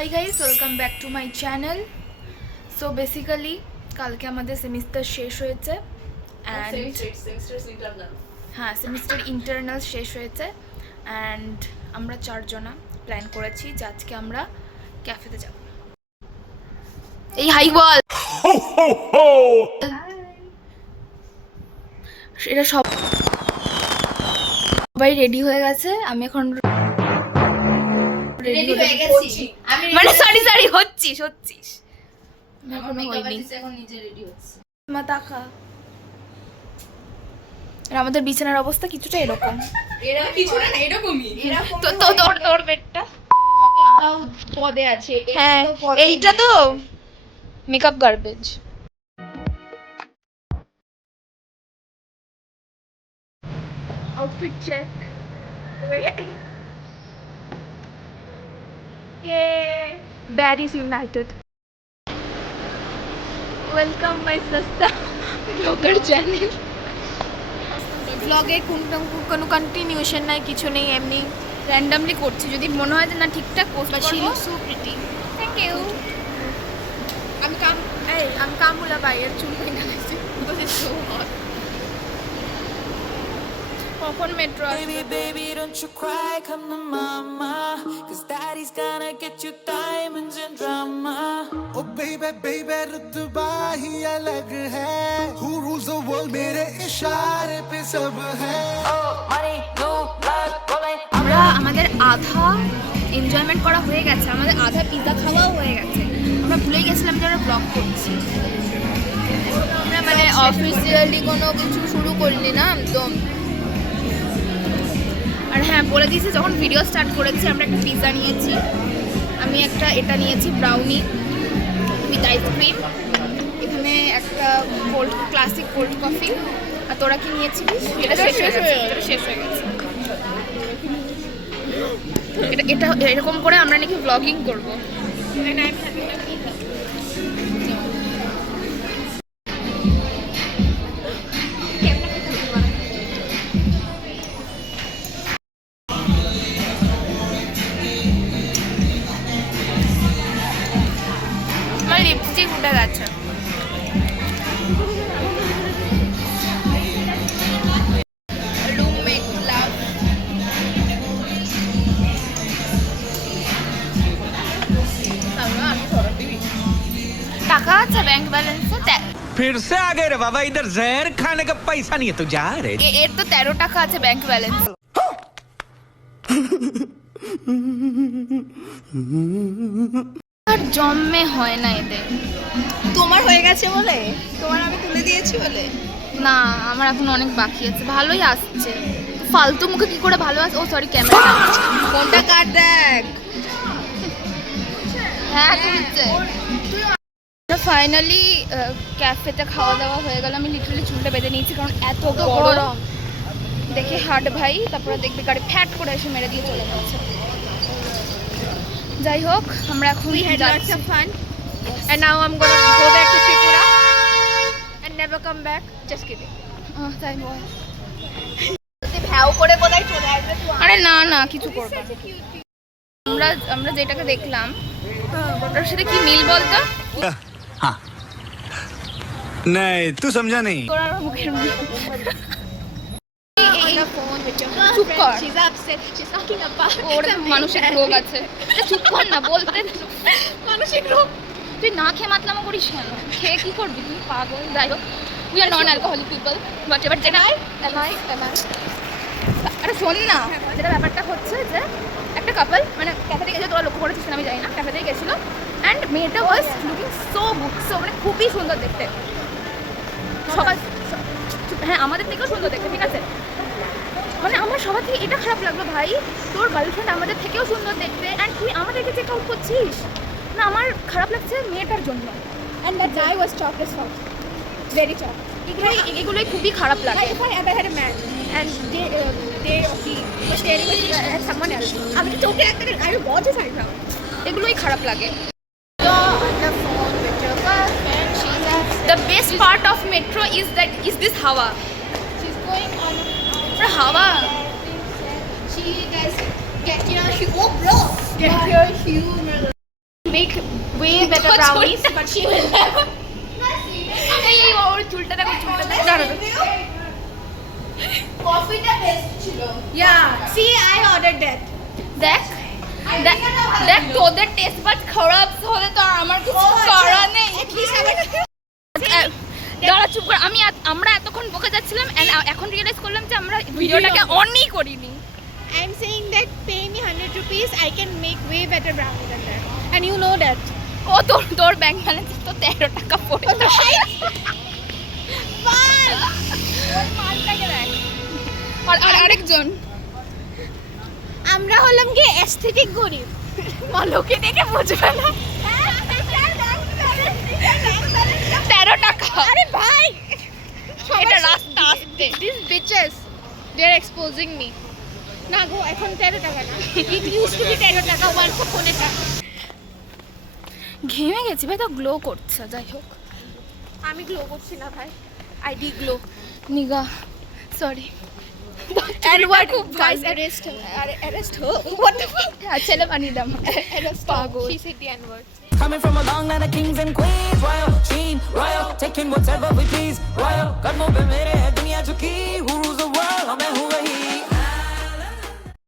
Hi guys, welcome back to my channel. So basically কালকে আমাদের semester শেষ হয়েছে হ্যাঁ, সেমিস্টার ইন্টারনাল শেষ হয়েছে অ্যান্ড আমরা চারজনা প্ল্যান করেছি যে আজকে আমরা ক্যাফেতে যাব। এই হাই বল, এটা সবাই রেডি হয়ে গেছে। আমি এখন রেডি হয়ে গেছি, মানে সরি হচ্ছিস এখনো হয়নি। এখন নিজে রেডি হচ্ছে। মা তাকা, আর আমাদের বিছানার অবস্থা কিছুটা এরকম। এরা কিছু না, এরকমই। তো তোর বেডটা পদে আছে। হ্যাঁ, এইটা তো makeup garbage. Outfit check. Baddies United. Welcome my sister vlogger channel. ব্লগে কোনো কন্টিনিউশন নাই, কিছু নেই, এমনি র্যান্ডামলি করছি। যদি মনে হয় যে না ঠিকঠাক পোস্ট করব। She looks so pretty. Thank you. আমি কামুলা ভাইয়ের চুল কেটে নিয়েছি because it's so hot. কখন মেট্রো আসবে? Baby, don't you cry, come to mama, 'cause daddy's gonna get you diamonds and drama. Oh baby रुतबा ही अलग है, who rules the world मेरे इशारे पे सब है. Oh money, no blood rolling. আমরা আমাদের আধা এনজয়মেন্ট করা হয়ে গেছে, আমাদের আধা পিৎজা খাওয়াও হয়ে গেছে। আমরা ভুলেই গেছিলাম যে আমরা ব্লগ করছি। আমরা মানে অফিসিয়ালি কোনো কিছু শুরু করিনি না একদম। আর হ্যাঁ, বলে দিয়েছি যখন ভিডিও স্টার্ট করেছি আমরা একটা পিৎজা নিয়েছি। আমি এটা নিয়েছি ব্রাউনি উইথ আইসক্রিম। এখানে একটা ক্লাসিক কোল্ড কফি। আর তোরা কি নিয়েছিলিস? এটা শেষ হয়ে গেছে। এটা এরকম করে আমরা নাকি ব্লগিং করবো। আমার লিপস্টিক উঠে গেছে। রুমমেট লাভ। টাকা আছে ব্যাংক ব্যালেন্সে? फिर से आ गए रे बाबा, इधर जहर खाने का पैसा नहीं है तो जा रे। এর তো 13 টাকা আছে ব্যাংক ব্যালেন্স। আর জন্মে হয় না এদের। তোমার হয়ে গেছে বলে, তোমার আমি তুলে দিয়েছি বলে। না, আমার এখন অনেক বাকি আছে। ভালোই আসছে, ফালতু মুখে কি করে ভালো আসছে? ও সরি, ক্যামেরা কোনটা কাট দেখ। হ্যাঁ তুলছে। ফাইনালি ক্যাফেতে খাওয়া দাওয়া হয়ে গেল। আমি লিটারালি চুলটা বেঁধে নিয়েছি কারণ এত গরম দেখে হাট ভাই। তারপরে দেখবি গাড়ি ফ্যাট করে এসে মেরে দিয়ে চলে যাচ্ছে। যাই হোক, আমরা এখন We had lots of fun. and now I'm gonna go back to Tripura and never come back. Just kidding. তাই বল। ভ্যাও করে বোধহয় চলে আসবে। আরে না, কিছু করব না। আমরা যেটাকে দেখলাম ওটার সাথে কি মিল বলতো? हाँ नहीं, तू समझा नहीं। তোর আর মুখের মিল। চুপ কর। She's upset. She's talking about ওর মানসিক রোগ আছে। চুপ কর না, বলতে মানসিক রোগ। তুই না খেয়ে মাতলামো করিস কেন? খেয়ে কি করবি তুই? পাগল। যাই হোক, we are non alcoholic people, but এবার যেটা আরে শোন না, যেটা ব্যাপারটা হচ্ছে যে একটা কাপল মানে ক্যাফেতে গেছে, তোরা লক্ষ্য করেছিস আমি জানি না, ক্যাফেতেই গেছিলো অ্যান্ড মেয়েটা ওয়াজ লুকিং সো মানে খুবই সুন্দর দেখতে। সবাই হ্যাঁ, আমাদের থেকেও সুন্দর দেখতে, ঠিক আছে? মানে আমার সবার থেকে এটা খারাপ লাগলো ভাই, তোর গার্লফ্রেন্ড আমাদের থেকেও সুন্দর দেখতে অ্যান্ড তুই আমাদেরকে চেক আউট করছিস না। আমার খারাপ লাগছে মেয়েটার জন্য। And that guy was chocolate soft. Very chocolate. এগুলোই খুবই খারাপ লাগে। Like if I ever had a man and he was staring at someone else, I would just okay, I will watch his eyebrow. এগুলোই খারাপ লাগে। You're on the phone with your girlfriend. She's upset. The best part of metro is this hawa. She's going on. Hawa. She does get your oh bro. Get your humor. brownies, but she will never. এই ওর চুলটা দেখো, চুলটা দেখো। কফিটা best ছিল। Yeah, see, I ordered that. দেখ দেখ দেখ তোদের টেস্ট বাট খারাপ হলে তো আর আমার কিছু করার নেই। At least আমার দাঁড়া চুপ করে, আমরা এতক্ষণ বকে যাচ্ছিলাম and এখন রিয়েলাইজ করলাম যে আমরা ভিডিওটাকে অনই করিনি। I'm saying that pay me 100 rupees, I can make way better brownie than that. And you know that. ও তোর ব্যাংক ব্যালেন্স তো 13 টাকা পড়ে। ওর মালটাকে দেখ। আর আরেকজন আমরা হলাম কি অ্যাস্থেটিক গরিব। লোকে দেখে বুঝবে না। 13 টাকা। আরে ভাই, এটা রাস্তা আসতে। these bitches, they are exposing me. না গো, এখন 13 টাকা না। It used to be 13 টাকা once upon a time. ঘেমে গেছি ভাই, তো গ্লো করছে। যাই হোক, আমি গ্লো করছি না ভাই, I de-glow. নিগা সরি। And what? খুব Guys, ভালো। arrest her. Arrest her? What the fuck? ছেলে বানিয়ে দাম। Arrest her. পাগল। She said the N-word. Coming from a long line of kings and queens, royal, sheen, royal, taking whatever we please, royal. God move mere hai duniya chuki,